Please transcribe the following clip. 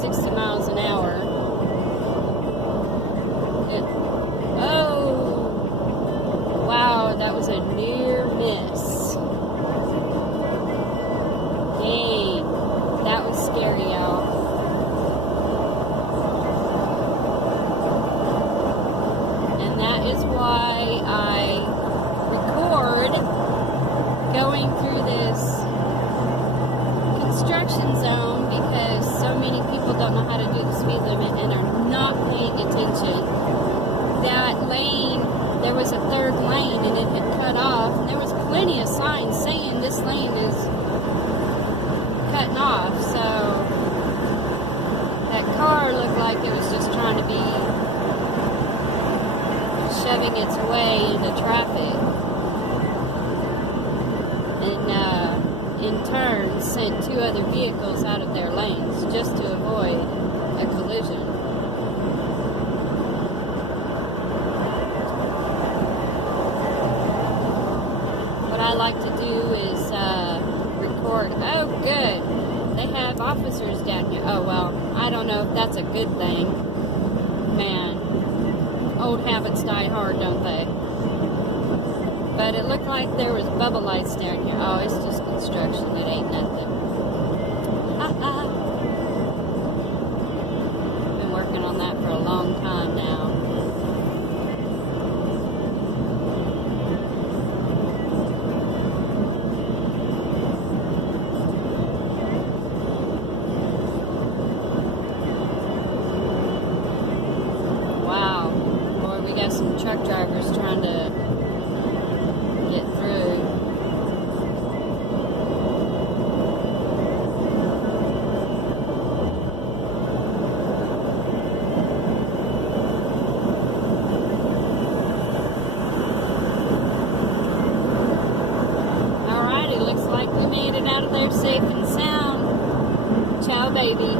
60 miles an hour. Oh, wow, that was a near miss. Dang, that was scary, y'all. And that is why I record going through this construction zone, because so many people don't know how to do the speed limit and are not paying attention. That lane, there was a third lane and it had cut off, and there was plenty of signs saying this lane is cutting off, so that car looked like it was just trying to be shoving its way into traffic, and in turn sent two other vehicles out of their lanes just to avoid a collision. What I like to do is record. Oh, good. They have officers down here. Oh, well, I don't know if that's a good thing. Man, old habits die hard, don't they? But it looked like there was bubble lights down here. Oh, it's just construction. It ain't nothing. Been working on that for a long time now. Wow. Boy, we got some truck drivers trying to get through. Alright, it looks like we made it out of there safe and sound. Ciao, baby.